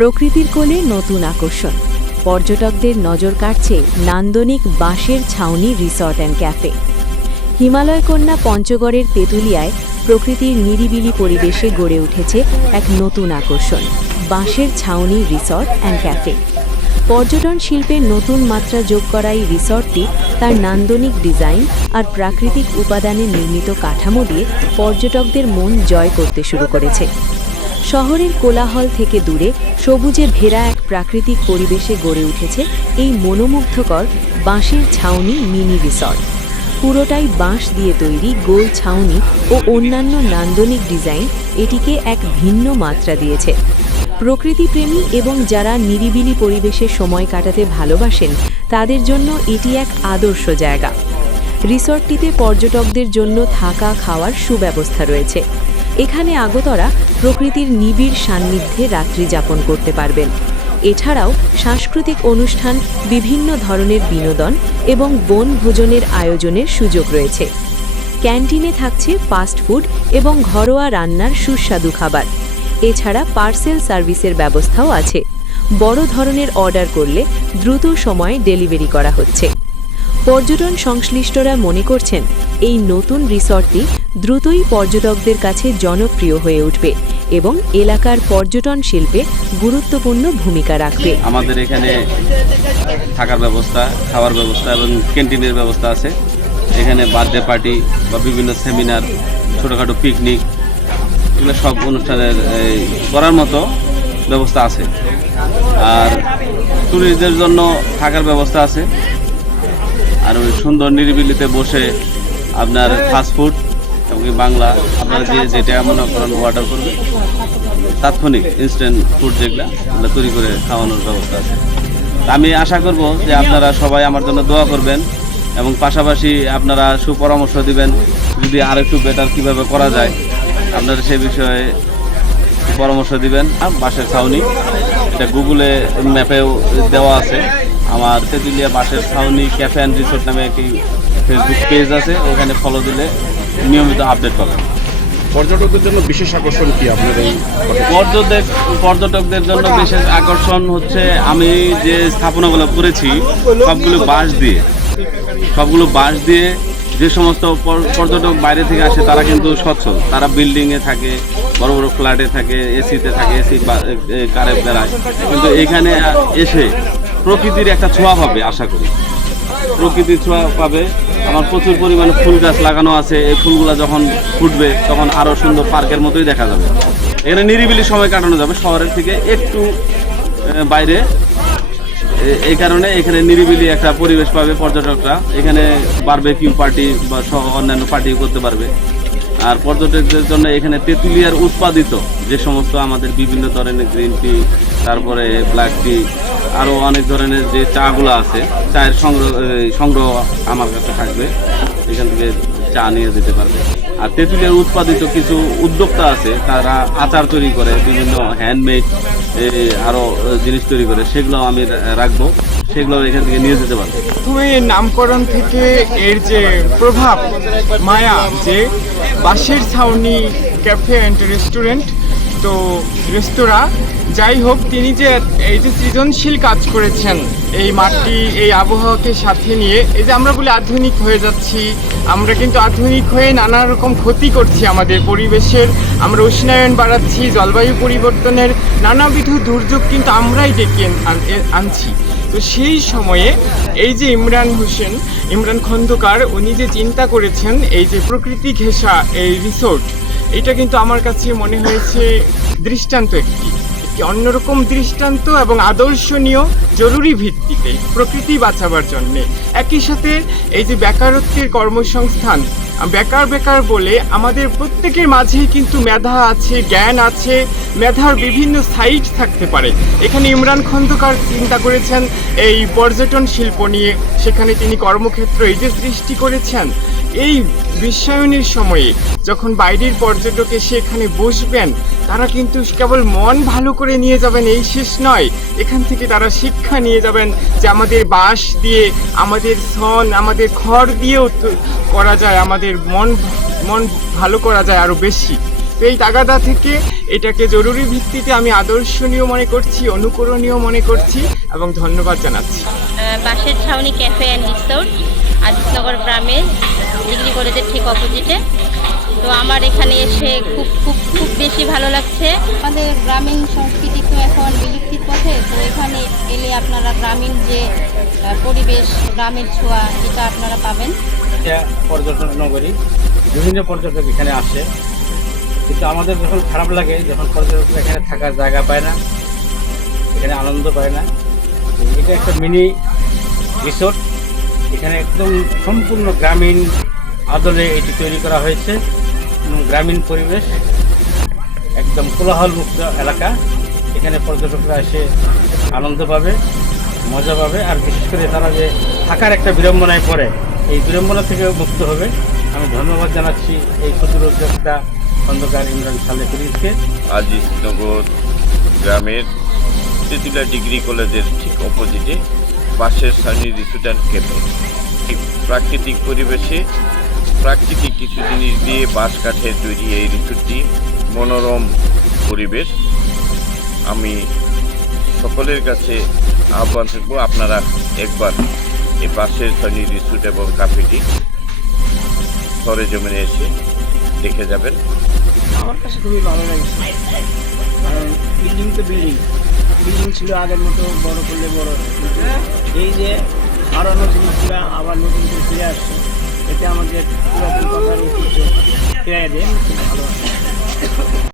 প্রকৃতির কোলে নতুন আকর্ষণ, পর্যটকদের নজর কাটছে নান্দনিক বাঁশের ছাউনি রিসর্ট অ্যান্ড ক্যাফে। হিমালয় কন্যা পঞ্চগড়ের তেঁতুলিয়ায় প্রকৃতির নিরিবিলি পরিবেশে গড়ে উঠেছে এক নতুন আকর্ষণ, বাঁশের ছাউনি রিসর্ট অ্যান্ড ক্যাফে। পর্যটন শিল্পের নতুন মাত্রা যোগ করা এই রিসর্টটি তার নান্দনিক ডিজাইন আর প্রাকৃতিক উপাদানে নির্মিত কাঠামো দিয়ে পর্যটকদের মন জয় করতে শুরু করেছে। শহরের কোলাহল থেকে দূরে সবুজে ঘেরা এক প্রাকৃতিক পরিবেশে গড়ে উঠেছে এই মনোমুগ্ধকর বাঁশের ছাউনি মিনি রিসর্ট। পুরোটাই বাঁশ দিয়ে তৈরি গোল ছাউনি ও অন্যান্য নান্দনিক ডিজাইন এটিকে এক ভিন্ন মাত্রা দিয়েছে। প্রকৃতিপ্রেমী এবং যারা নিরিবিলি পরিবেশে সময় কাটাতে ভালোবাসেন তাদের জন্য এটি এক আদর্শ জায়গা। রিসর্টটিতে পর্যটকদের জন্য থাকা খাওয়ার সুব্যবস্থা রয়েছে। এখানে আগতরা প্রকৃতির নিবিড় সান্নিধ্যে রাত্রি যাপন করতে পারবেন। এছাড়াও সাংস্কৃতিক অনুষ্ঠান, বিভিন্ন ধরনের বিনোদন এবং বনভোজনের আয়োজনের সুযোগ রয়েছে। ক্যান্টিনে থাকছে ফাস্ট ফুড এবং ঘরোয়া রান্নার সুস্বাদু খাবার। এছাড়া পার্সেল সার্ভিসের ব্যবস্থাও আছে। বড় ধরনের অর্ডার করলে দ্রুত সময়ে ডেলিভারি করা হচ্ছে। পর্যটন সংশ্লিষ্টরা মনে করছেন এই নতুন রিসর্টটি দ্রুতই পর্যটকদের কাছে জনপ্রিয় হয়ে উঠবে এবং এলাকার পর্যটন শিল্পে গুরুত্বপূর্ণ ভূমিকা রাখবে। আমাদের এখানে থাকার ব্যবস্থা, খাওয়ার ব্যবস্থা এবং ক্যান্টিনের ব্যবস্থা আছে। এখানে বার্থডে পার্টি বা বিভিন্ন সেমিনার, ছোটোখাটো পিকনিক, এগুলো সব অনুষ্ঠানের করার মতো ব্যবস্থা আছে। আর ট্যুরিস্টদের জন্য থাকার ব্যবস্থা আছে। আর ওই সুন্দর নিরিবিলিতে বসে আপনার ফাস্টফুড এবং বাংলা আপনারা যেটা মনে করেন অর্ডার করবে, তাৎক্ষণিক ইনস্ট্যান্ট ফুড যেগুলো তৈরি করে খাওয়ানোর ব্যবস্থা আছে। আমি আশা করব যে আপনারা সবাই আমার জন্য দোয়া করবেন এবং পাশাপাশি আপনারা সুপরামর্শ দিবেন যদি আর একটু বেটার কীভাবে করা যায়, আপনারা সেই বিষয়ে পরামর্শ দিবেন। বাঁশের ছাউনি এটা গুগলে ম্যাপেও দেওয়া আছে। আমার তেঁতুলিয়া বাঁশের ছাউনি ক্যাফে অ্যান্ড রিসোর্ট নামে একটি ফেসবুক পেজ আছে, ওখানে ফলো দিলে নিয়মিত আপডেট পাবেন। পর্যটকদের জন্য বিশেষ আকর্ষণ কি আপনার এই? পর্যটকদের জন্য বিশেষ আকর্ষণ হচ্ছে আমি যে স্থাপনাগুলো করেছি সবগুলো বাঁশ দিয়ে যে সমস্ত পর্যটক বাইরে থেকে আসে তারা কিন্তু সচ্ছল, তারা বিল্ডিংয়ে থাকে, বড় বড় ফ্ল্যাটে থাকে, এসিতে থাকে, এসি কারে বেড়ায়, কিন্তু এখানে এসে প্রকৃতির একটা ছোঁয়া পাবে। আশা করি প্রকৃতির ছোঁয়া পাবে। আমার প্রচুর পরিমাণে ফুল গাছ লাগানো আছে। এই ফুলগুলো যখন ফুটবে তখন আরও সুন্দর পার্কের মতোই দেখা যাবে। এখানে নিরিবিলি সময় কাটানো যাবে, শহরের থেকে একটু বাইরে। এই কারণে এখানে নিরিবিলি একটা পরিবেশ পাবে পর্যটকরা। এখানে বারবেকিউ পার্টি বা সহ অন্যান্য পার্টি করতে পারবে। আর পর্যটকদের জন্য এখানে তেঁতুলিয়ার উৎপাদিত যে সমস্ত আমাদের বিভিন্ন ধরনের গ্রিন টি, তারপরে ব্ল্যাক টি, আরও অনেক ধরনের যে চাগুলো আছে, চায়ের সংগ্রহ আমার কাছে থাকবে। এখান থেকে চা নিয়ে যেতে পারবে। আর তেঁতুলিয়ার উৎপাদিত কিছু উদ্যোক্তা আছে, তারা আচার তৈরি করে, বিভিন্ন হ্যান্ডমেড আরও জিনিস তৈরি করে, সেগুলো আমি রাখবো, সেগুলো এখান থেকে নিয়ে যেতে পারবে। তুমি নামকরণ থেকে এর যে প্রভাব মায়া, যে বাঁশের ছাউনি ক্যাফে অ্যান্ড রেস্টুরেন্ট, তো রেস্তোরাঁ, যাই হোক, তিনি যে এই যে সৃজনশীল কাজ করেছেন এই মাটি, এই আবহাওয়াকে সাথে নিয়ে, এই যে আমরা বলি আধুনিক হয়ে যাচ্ছি, আমরা কিন্তু আধুনিক হয়ে নানা রকম ক্ষতি করছি আমাদের পরিবেশের। আমরা উষ্ণায়ন বাড়াচ্ছি, জলবায়ু পরিবর্তনের নানাবিধ দুর্যোগ কিন্তু আমরাই ডেকে আনছি। তো সেই সময়ে এই যে ইমরান খন্দকার, উনি যে চিন্তা করেছেন এই যে প্রকৃতি ঘেঁষা এই রিসোর্ট, এটা কিন্তু আমার কাছে মনে হয়েছে দৃষ্টান্ত, একটি অন্যরকম দৃষ্টান্ত এবং আদর্শনীয়, জরুরি ভিত্তিতে প্রকৃতি বাঁচাবার জন্যে। একই সাথে এই যে বেকারত্বের কর্মসংস্থান, বেকার বলে আমাদের প্রত্যেকের মাঝেই কিন্তু মেধা আছে, জ্ঞান আছে, মেধার বিভিন্ন সাইট থাকতে পারে। এখানে ইমরান খন্দকার চিন্তা করেছেন এই পর্যটন শিল্প নিয়ে, সেখানে তিনি কর্মক্ষেত্র এই যে সৃষ্টি করেছেন। এই বিশ্বায়নের সময়ে যখন বাইরের পর্যটক এসে এখানে বসবেন, তারা কিন্তু কেবল মন ভালো করে নিয়ে যাবেন এই শেষ নয়, এখান থেকে তারা শিক্ষা নিয়ে যাবেন যে আমাদের বাঁশ দিয়ে, আমাদের ছন, আমাদের খড় দিয়েও করা যায়, আমাদের মন ভালো করা যায় আরও বেশি। তো এই তাগাদা থেকে এটাকে জরুরি ভিত্তিতে আমি আদর্শনীয় মনে করছি, অনুকরণীয় মনে করছি এবং ধন্যবাদ জানাচ্ছি। বাঁশের ছাউনি ক্যাফে অ্যান্ড রিসোর্ট, আজিজনগর গ্রামের ডিগ্রি কলেজের ঠিক অপোজিটে। তো আমার এখানে এসে খুব খুব খুব বেশি ভালো লাগছে। আমাদের গ্রামীণ সংস্কৃতি তো এখন বিলুপ্তির পথে, তো এখানে এলে আপনারা গ্রামীণ যে পরিবেশ, গ্রামের ছোঁয়া, এটা আপনারা পাবেন। এটা পর্যটন নগরী, বিভিন্ন পর্যটক এখানে আসে, কিন্তু আমাদের যখন খারাপ লাগে যখন পর্যটকরা এখানে থাকার জায়গা পায় না, এখানে আনন্দ পায় না। এটা একটা মিনি রিসোর্ট, এখানে একদম সম্পূর্ণ গ্রামীণ আদলে এটি তৈরি করা হয়েছে এবং গ্রামীণ পরিবেশ, একদম কোলাহলমুক্ত এলাকা। এখানে পর্যটকরা এসে আনন্দ পাবে, মজা পাবে, আর বিশেষ করে তারা যে থাকার একটা বিড়ম্বনায় পড়ে, এই বিড়ম্বনা থেকে মুক্ত হবে। আমি ধন্যবাদ জানাচ্ছি এই ক্ষুদ্র উদ্যোক্তা খন্দকার ইমরান সালে ফিরিজকে। আজিজনগর গ্রামের তেঁতুলিয়া ডিগ্রি কলেজের ঠিক অপোজিটে বাঁশের ছাউনি রিসোর্ট অ্যান্ড ক্যাফে। ঠিক প্রাকৃতিক পরিবেশে প্রাকৃতিক কিছু জিনিস দিয়ে বাঁশ কাঠের তৈরি এই রিসোর্টটি, মনোরম পরিবেশ। আমি সকলের কাছে আহ্বান থাকবো, আপনারা একবার এই বাঁশের ছাউনি রিসোর্ট এবং ক্যাফেটি সরেজমিনে এসে দেখে যাবেন। আমার কাছে খুবই ভালো লাগছে, কারণ বিল্ডিং তো বিল্ডিং ছিল আগের মতো, বড় করলে বড়, কিন্তু এই যে হারানো জিনিসগুলো আবার নতুন করে ফিরে আসছে, এতে আমাদের পুরাতন কথার ঐতিহ্য ফিরিয়ে দেয়, খুব ভালো।